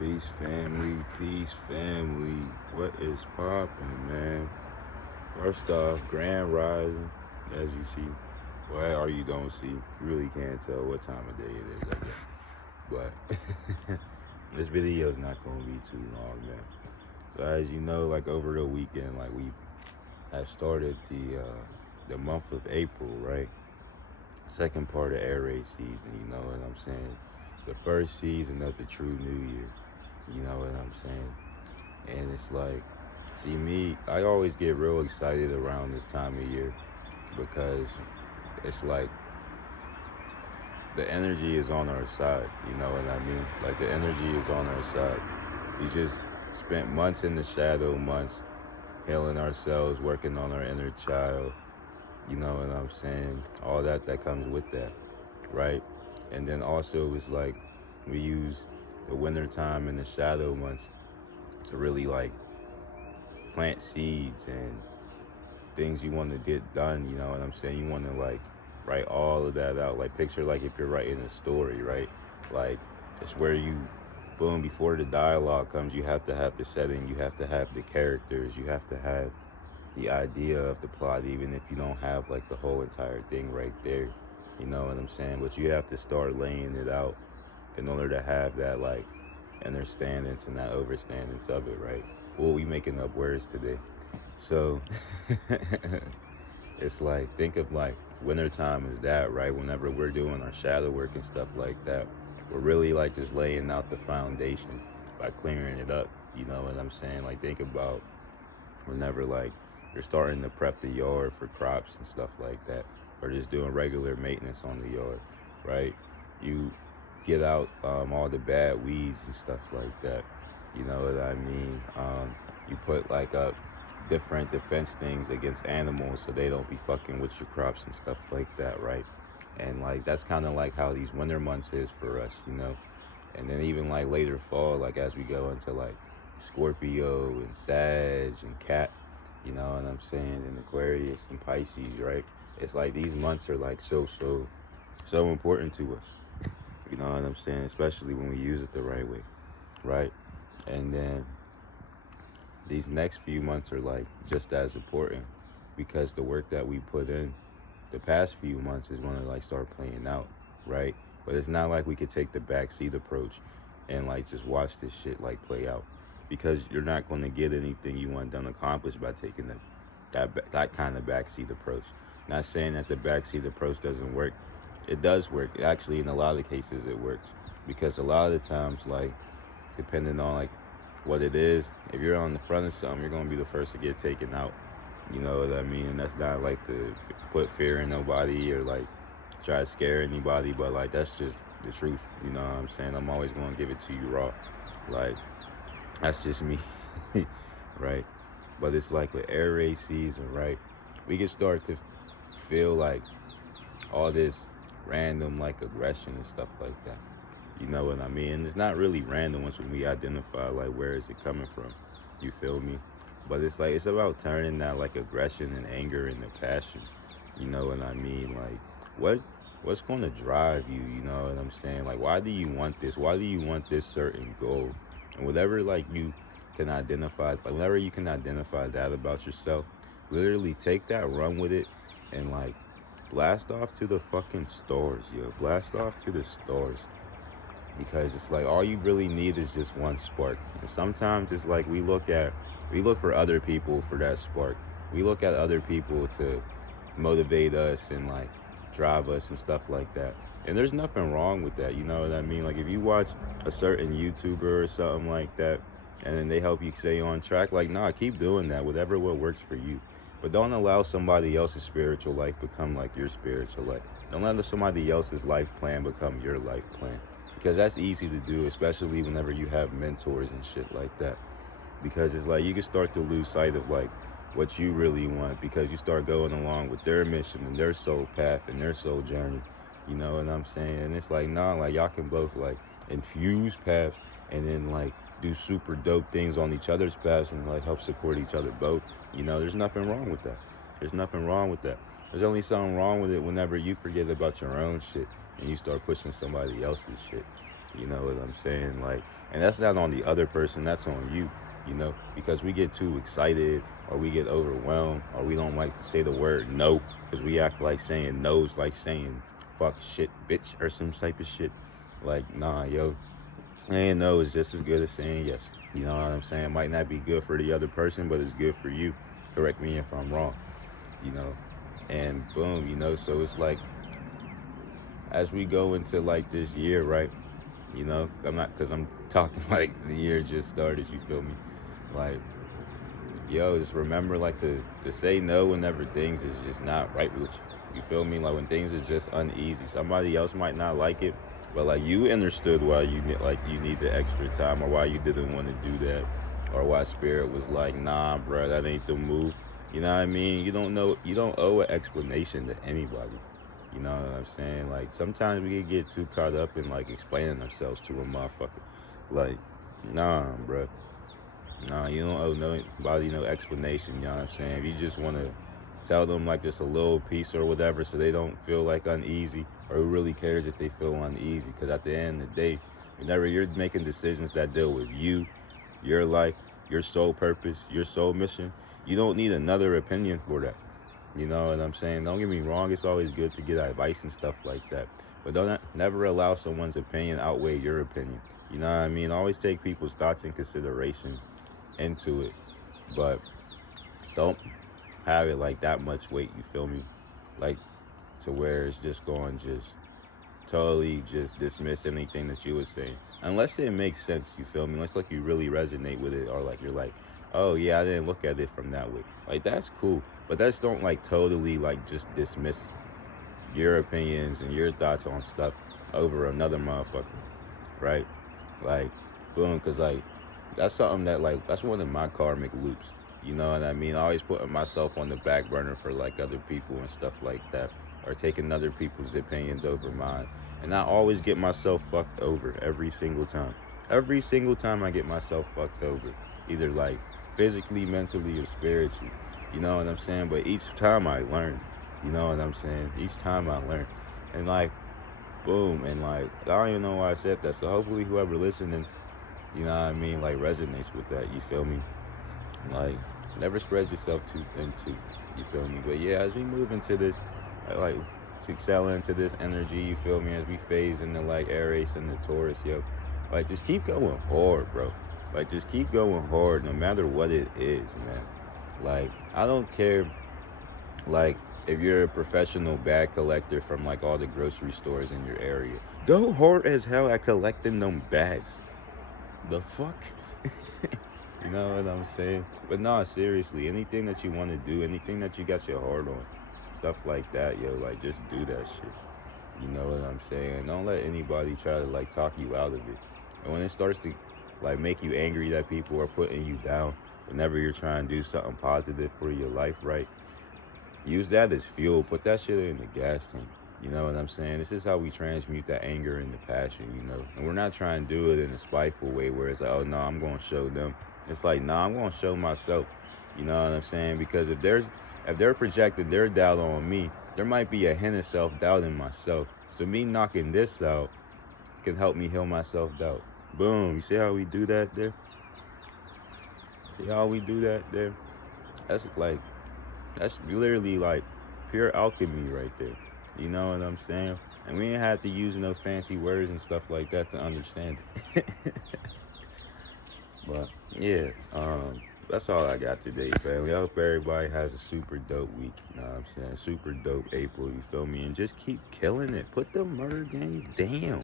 Peace family, what is poppin', man? First off, grand rising, as you see, well, or you don't see, you really can't tell what time of day it is, I guess. But this video is not gonna be too long, man. So as you know, like over the weekend, like we have started the month of April, right? Second part of air raid season, you know what I'm saying? The first season of the true new year, you know what I'm saying? And it's like, see me, I always get real excited around this time of year because it's like the energy is on our side, you know what I mean? Like the energy is on our side. We just spent months in the shadow, months healing ourselves, working on our inner child, you know what I'm saying? All that comes with that, right? And then also it's like we use the winter time and the shadow months to really like plant seeds and things you want to get done, you know what I'm saying? You want to like write all of that out. Like picture like if you're writing a story, right? Like it's where you boom before the dialogue comes, you have to have the setting, you have to have the characters, you have to have the idea of the plot, even if you don't have like the whole entire thing right there. You know what I'm saying? But you have to start laying it out in order to have that like understanding and not overstandings of it, right? Well, we making up words today. So it's like think of like wintertime is that, right? Whenever we're doing our shadow work and stuff like that, we're really like just laying out the foundation by clearing it up. You know what I'm saying? Like think about whenever like you're starting to prep the yard for crops and stuff like that, or just doing regular maintenance on the yard, right? You get out all the bad weeds and stuff like that. You know what I mean? You put like up different defense things against animals so they don't be fucking with your crops and stuff like that, right? And like that's kind of like how these winter months is for us, you know. And then even like later fall, like as we go into like Scorpio and Sag and Cat, you know what I'm saying, and Aquarius and Pisces, right? It's like these months are like so important to us. You know what I'm saying? Especially when we use it the right way, right? And then these next few months are like just as important because the work that we put in the past few months is going to like start playing out, right? But it's not like we could take the backseat approach and like just watch this shit like play out because you're not going to get anything you want done accomplished by taking that kind of backseat approach. Not saying that the backseat approach doesn't work. It does work. Actually, in a lot of cases, it works because a lot of the times, like depending on like what it is, if you're on the front of something, you're going to be the first to get taken out. You know what I mean? And that's not like to put fear in nobody or like try to scare anybody, but like that's just the truth. You know what I'm saying? I'm always going to give it to you raw. Like that's just me, right? But it's like with air raid season, right? We can start to feel like all this random like aggression and stuff like that. You know what I mean? And it's not really random once when we identify like where is it coming from. You feel me? But it's like it's about turning that like aggression and anger into passion. You know what I mean? Like what what's gonna drive you, you know what I'm saying? Like why do you want this? Why do you want this certain goal? And whatever like you can identify, like whenever you can identify that about yourself, literally take that, run with it, and like blast off to the fucking stars, yo. Blast off to the stars because it's like all you really need is just one spark. And sometimes it's like we look for other people for that spark. We look at other people to motivate us and like drive us and stuff like that. And there's nothing wrong with that, you know what I mean? Like if you watch a certain YouTuber or something like that and then they help you stay on track, like nah, keep doing that, whatever what works for you. But don't allow somebody else's spiritual life become like your spiritual life. Don't let somebody else's life plan become your life plan because that's easy to do, especially whenever you have mentors and shit like that. Because it's like you can start to lose sight of like what you really want because you start going along with their mission and their soul path and their soul journey. You know what I'm saying? And it's like nah, like y'all can both like infuse paths and then like do super dope things on each other's paths and like help support each other both. You know, there's nothing wrong with that. There's nothing wrong with that. There's only something wrong with it whenever you forget about your own shit and you start pushing somebody else's shit. You know what I'm saying? Like, and that's not on the other person, that's on you, because we get too excited or we get overwhelmed or we don't like to say the word no because we act like saying no's like saying fuck, shit, bitch, or some type of shit. Like, nah, yo, saying no is just as good as saying yes. You know what I'm saying? It might not be good for the other person, but it's good for you. Correct me if I'm wrong, you know? And boom, so it's like, as we go into like this year, right? I'm not, because I'm talking like the year just started, you feel me? Like, yo, just remember, like, to say no whenever things is just not right with you. You feel me? Like, when things is just uneasy, somebody else might not like it, but like you understood why you need the extra time, or why you didn't want to do that, or why spirit was like, nah, bro, that ain't the move. You know what I mean? You don't owe an explanation to anybody. You know what I'm saying? Like, sometimes we can get too caught up in like explaining ourselves to a motherfucker. Like, nah, bro. Nah, you don't owe nobody no explanation, you know what I'm saying? If you just want to tell them like just a little piece or whatever so they don't feel like uneasy, or who really cares if they feel uneasy? Because at the end of the day, whenever you're making decisions that deal with you, your life, your sole purpose, your sole mission, you don't need another opinion for that. You know what I'm saying? Don't get me wrong, it's always good to get advice and stuff like that. But don't never allow someone's opinion outweigh your opinion. You know what I mean? Always take people's thoughts and considerations into it, but don't have it like that much weight, you feel me? Like, to where it's just going just totally just dismiss anything that you was saying. Unless it makes sense, you feel me? Unless like you really resonate with it, or like you're like, oh yeah, I didn't look at it from that way. Like, that's cool. But that's don't like totally like just dismiss your opinions and your thoughts on stuff over another motherfucker, right? Like, boom, cause like that's something that, like, that's one of my karmic loops. You know what I mean? Always putting myself on the back burner for like other people and stuff like that, or taking other people's opinions over mine. And I always get myself fucked over every single time. Every single time I get myself fucked over, either like physically, mentally, or spiritually. You know what I'm saying? But each time I learn. You know what I'm saying? Each time I learn. And like, boom, and like, I don't even know why I said that. So hopefully whoever listening, you know what I mean, like, resonates with that, you feel me? Like, never spread yourself too thin too, you feel me? But yeah, as we move into this, like, to excel into this energy, you feel me, as we phase into like Aries and the Taurus, yo, like, just keep going hard, bro. Like, just keep going hard no matter what it is, man. Like, I don't care, like, if you're a professional bag collector from like all the grocery stores in your area, go hard as hell at collecting them bags. The fuck? You know what I'm saying? But nah, seriously, anything that you want to do, anything that you got your heart on, stuff like that, yo, like, just do that shit. You know what I'm saying? Don't let anybody try to like talk you out of it. And when it starts to like make you angry that people are putting you down whenever you're trying to do something positive for your life, right? Use that as fuel. Put that shit in the gas tank. You know what I'm saying? This is how we transmute that anger into passion. And we're not trying to do it in a spiteful way where it's like, oh no, I'm going to show them. It's like, nah, I'm going to show myself. You know what I'm saying? Because if they're projecting their doubt on me, there might be a hint of self-doubt in myself. So me knocking this out can help me heal my self-doubt. Boom. You see how we do that there? See how we do that there? That's like, that's literally like pure alchemy right there. You know what I'm saying? And we ain't have to use no fancy words and stuff like that to understand it. But yeah, that's all I got today, family. I hope everybody has a super dope week. You know what I'm saying? Super dope April, you feel me? And just keep killing it. Put the murder game down.